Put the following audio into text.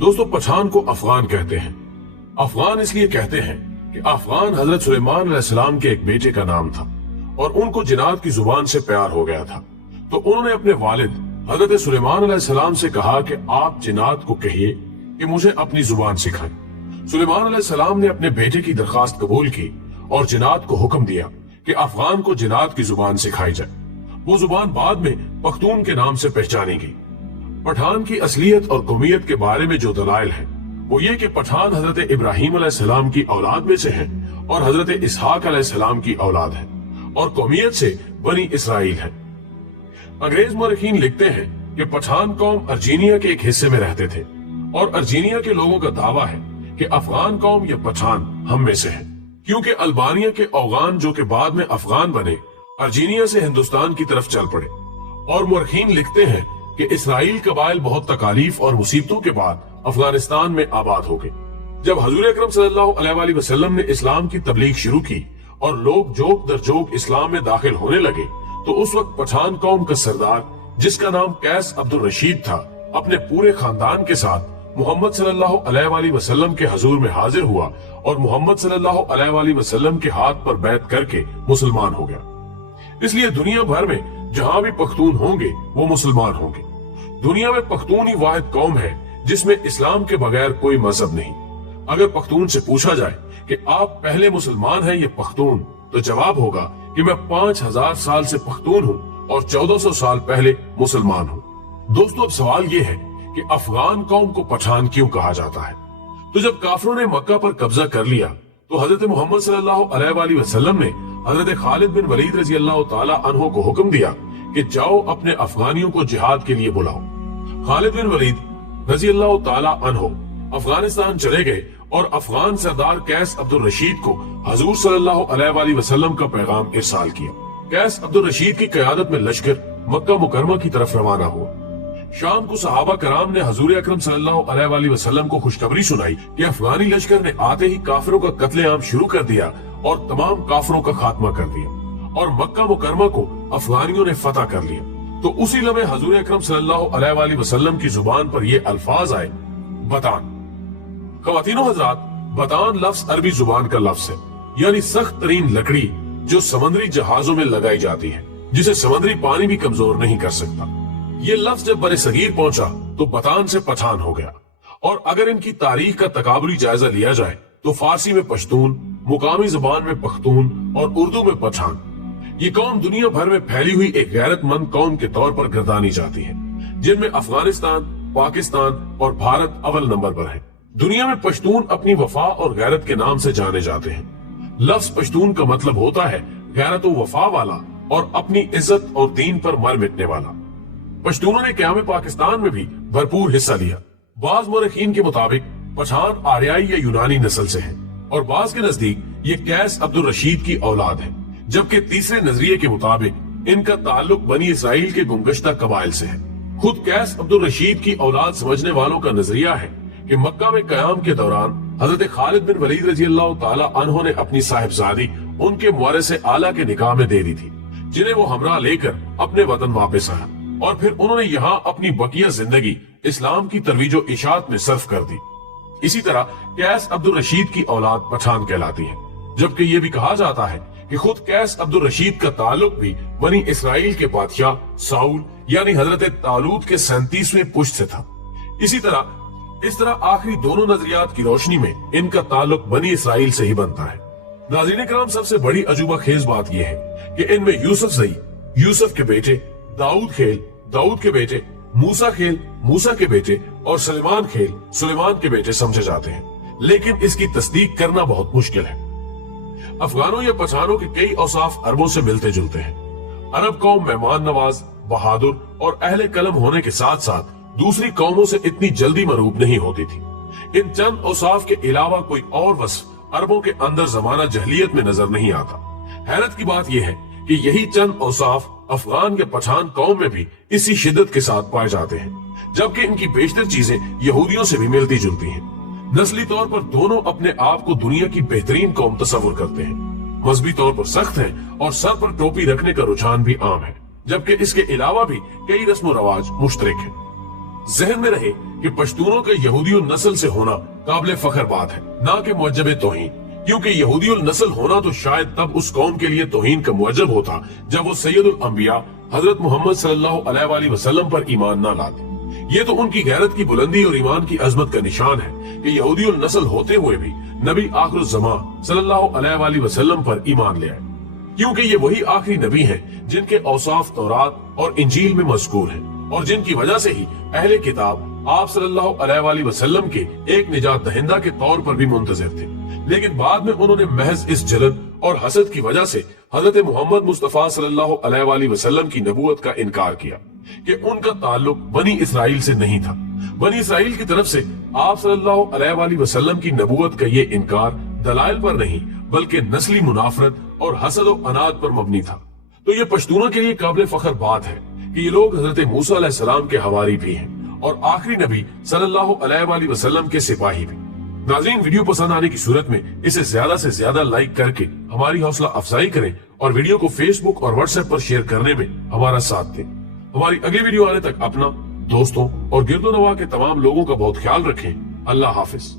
دوستو پٹھان کو افغان کہتے ہیں۔ افغان اس لیے کہتے ہیں کہ افغان حضرت سلیمان علیہ السلام کے ایک بیٹے کا نام تھا اور ان کو جنات کی زبان سے پیار ہو گیا تھا، تو انہوں نے اپنے والد حضرت سلیمان علیہ السلام سے کہا کہ آپ جنات کو کہیے کہ مجھے اپنی زبان سکھائیں۔ سلیمان علیہ السلام نے اپنے بیٹے کی درخواست قبول کی اور جنات کو حکم دیا کہ افغان کو جنات کی زبان سکھائی جائے۔ وہ زبان بعد میں پختون کے نام سے پہچانی گئی۔ پٹھان کی اصلیت اور قومیت کے بارے میں جو دلائل ہیں وہ یہ کہ پٹھان حضرت ابراہیم علیہ السلام کی اولاد میں سے ہیں اور حضرت اسحاق علیہ السلام کی اولاد ہیں، اور قومیت سے بنی اسرائیل ہیں۔ انگریز مورخین لکھتے ہیں کہ پٹھان قوم ارجینیا کے ایک حصے میں رہتے تھے، اور ارجینیا کے لوگوں کا دعویٰ ہے کہ افغان قوم یا پٹھان ہم میں سے ہیں، کیونکہ البانیہ کے اوغان جو کہ بعد میں افغان بنے ارجینیا سے ہندوستان کی طرف چل پڑے۔ اور مورخین لکھتے ہیں کہ اسرائیل قبائل بہت تکالیف اور مصیبتوں کے بعد افغانستان میں آباد ہو گئے۔ جب حضور اکرم صلی اللہ علیہ وآلہ وسلم نے اسلام کی تبلیغ شروع کی اور لوگ جوک در جوک اسلام میں داخل ہونے لگے، تو اس وقت پٹھان قوم کا سردار جس کا نام قیس عبد الرشید تھا اپنے پورے خاندان کے ساتھ محمد صلی اللہ علیہ وآلہ وسلم کے حضور میں حاضر ہوا اور محمد صلی اللہ علیہ وآلہ وسلم کے ہاتھ پر بیعت کر کے مسلمان ہو گیا۔ اس لیے دنیا بھر میں جہاں بھی پختون ہوں گے وہ مسلمان ہوں گے۔ دنیا میں پختون ہی واحد قوم ہے جس میں اسلام کے بغیر کوئی مذہب نہیں۔ اگر پختون سے پوچھا جائے کہ آپ پہلے مسلمان ہیں یا پختون، تو جواب ہوگا کہ میں 5000 سال سے پختون ہوں اور 1400 سال پہلے مسلمان ہوں۔ دوستو اب سوال یہ ہے کہ افغان قوم کو پٹھان کیوں کہا جاتا ہے؟ تو جب کافروں نے مکہ پر قبضہ کر لیا تو حضرت محمد صلی اللہ علیہ وآلہ وسلم نے حضرت خالد بن ولید رضی اللہ تعالی عنہ کو حکم دیا کہ جاؤ اپنے افغانیوں کو جہاد کے لیے بلاؤ۔ خالد بن ولید رضی اللہ تعالی عنہ افغانستان چلے گئے اور افغان سردار قیس عبد الرشید کو حضور صلی اللہ علیہ وآلہ وسلم کا پیغام ارسال کیا۔ قیس عبد الرشید کی قیادت میں لشکر مکہ مکرمہ کی طرف روانہ ہوا۔ شام کو صحابہ کرام نے حضور اکرم صلی اللہ علیہ وآلہ وسلم کو خوشخبری سنائی کہ افغانی لشکر نے آتے ہی کافروں کا قتل عام شروع کر دیا اور تمام کافروں کا خاتمہ کر دیا، اور مکہ مکرمہ کو افغانیوں نے فتح کر لیا۔ تو اسی لمحے حضور اکرم صلی اللہ علیہ وآلہ وسلم کی زبان پر یہ الفاظ آئے، بطان۔ خواتین و حضرات، بطان لفظ عربی زبان کا لفظ ہے، یعنی سخت ترین لکڑی جو سمندری جہازوں میں لگائی جاتی ہے، جسے سمندری پانی بھی کمزور نہیں کر سکتا۔ یہ لفظ جب بر صغیر پہنچا تو بطان سے پٹھان ہو گیا، اور اگر ان کی تاریخ کا تقابلی جائزہ لیا جائے تو فارسی میں پشتون، مقامی زبان میں پختون اور اردو میں پٹھان۔ یہ قوم دنیا بھر میں پھیلی ہوئی ایک غیرت مند قوم کے طور پر گردانی جاتی ہے، جن میں افغانستان، پاکستان اور بھارت اول نمبر پر ہے۔ دنیا میں پشتون اپنی وفا اور غیرت کے نام سے جانے جاتے ہیں۔ لفظ پشتون کا مطلب ہوتا ہے غیرت و وفا والا اور اپنی عزت اور دین پر مر مٹنے والا۔ پشتونوں نے قیام پاکستان میں بھی بھرپور حصہ لیا۔ بعض مورخین کے مطابق پٹھان آریائی یا یونانی نسل سے ہیں، اور بعض کے نزدیک یہ قیس عبد الرشید کی اولاد ہے، جبکہ تیسرے نظریے کے مطابق ان کا تعلق بنی اسرائیل کے گمگشتہ قبائل سے ہے۔ خود قیس عبد الرشید کی اولاد سمجھنے والوں کا نظریہ ہے کہ مکہ میں قیام کے دوران حضرت خالد بن ولید رضی اللہ تعالی عنہ نے اپنی صاحبزادی ان کے مورث اعلیٰ کے نکاح میں دے دی تھی، جنہیں وہ ہمراہ لے کر اپنے وطن واپس آیا، اور پھر انہوں نے یہاں اپنی بقیہ زندگی اسلام کی ترویج و اشاعت میں صرف کر دی۔ اسی طرح قیس عبد الرشید کی اولاد پٹھان کہلاتی ہے، جبکہ یہ بھی کہا جاتا ہے کہ خود قیس عبد الرشید کا تعلق بھی بنی اسرائیل کے بادشاہ ساؤل یعنی حضرت طالوت کے 37ویں پشت سے تھا۔ اس طرح آخری دونوں نظریات کی روشنی میں ان کا تعلق بنی اسرائیل سے ہی بنتا ہے۔ ناظرین کرام، سب سے بڑی عجوبہ خیز بات یہ ہے کہ ان میں یوسف زئی، یوسف کے بیٹے، داؤد خیل، داؤد کے بیٹے، موسیٰ خیل، موسیٰ کے بیٹے، اور سلیمان خیل، سلیمان کے بیٹے سمجھے جاتے ہیں، لیکن اس کی تصدیق کرنا بہت مشکل ہے۔ افغانوں یا پٹھانوں کے کئی اوصاف عربوں سے ملتے جلتے ہیں۔ عرب قوم مہمان نواز، بہادر اور اہل قلم ہونے کے ساتھ ساتھ دوسری قوموں سے اتنی جلدی مروب نہیں ہوتی تھی۔ ان چند اوصاف کے علاوہ کوئی اور وصف عربوں کے اندر زمانہ جہلیت میں نظر نہیں آتا۔ حیرت کی بات یہ ہے کہ یہی چند اوصاف افغان یا پٹھان قوم میں بھی اسی شدت کے ساتھ پائے جاتے ہیں، جبکہ ان کی بیشتر چیزیں یہودیوں سے بھی ملتی جلتی ہیں۔ نسلی طور پر دونوں اپنے آپ کو دنیا کی بہترین قوم تصور کرتے ہیں، مذہبی طور پر سخت ہیں اور سر پر ٹوپی رکھنے کا رجحان بھی عام ہے، جبکہ اس کے علاوہ بھی کئی رسم و رواج مشترک ہیں۔ ذہن میں رہے کہ کہ پشتونوں کا یہودی النسل سے ہونا قابل فخر بات ہے، نہ کہ معجب توہین، کیونکہ یہودی النسل ہونا تو شاید تب اس قوم کے لیے توہین کا معجب ہوتا جب وہ سید الانبیاء حضرت محمد صلی اللہ علیہ وآلہ وسلم پر ایمان نہ لاتے۔ یہ تو ان کی غیرت کی بلندی اور ایمان کی عظمت کا نشان ہے کہ یہودی النسل ہوتے ہوئے بھی نبی آخر الزمان صلی اللہ علیہ وآلہ وسلم پر ایمان لے آئے، کیونکہ یہ وہی آخری نبی ہیں جن کے اوصاف تورات اور انجیل میں مذکور ہیں، اور جن کی وجہ سے ہی اہل کتاب آپ صلی اللہ علیہ وآلہ وسلم کے ایک نجات دہندہ کے طور پر بھی منتظر تھے۔ لیکن بعد میں انہوں نے محض اس جلن اور حسد کی وجہ سے حضرت محمد مصطفیٰ صلی اللہ علیہ وآلہ وسلم کی نبوت کا انکار کیا کہ ان کا تعلق بنی اسرائیل سے نہیں تھا۔ بنی اسرائیل کی طرف سے آپ صلی اللہ علیہ وآلہ وسلم کی نبوت کا یہ انکار دلائل پر نہیں بلکہ نسلی منافرت اور حسد و عناد پر مبنی تھا۔ تو یہ پشتونوں کے لیے قابل فخر بات ہے کہ یہ لوگ حضرت موسیٰ علیہ السلام کے حواری بھی ہیں اور آخری نبی صلی اللہ علیہ وآلہ وسلم کے سپاہی بھی۔ ناظرین، ویڈیو پسند آنے کی صورت میں اسے زیادہ سے زیادہ لائک کر کے ہماری حوصلہ افزائی کریں اور ویڈیو کو فیس بک اور واٹس ایپ پر شیئر کرنے میں ہمارا ساتھ دیں۔ ہماری اگلی ویڈیو آنے تک اپنا، دوستوں اور گرد و نواح کے تمام لوگوں کا بہت خیال رکھیں۔ اللہ حافظ۔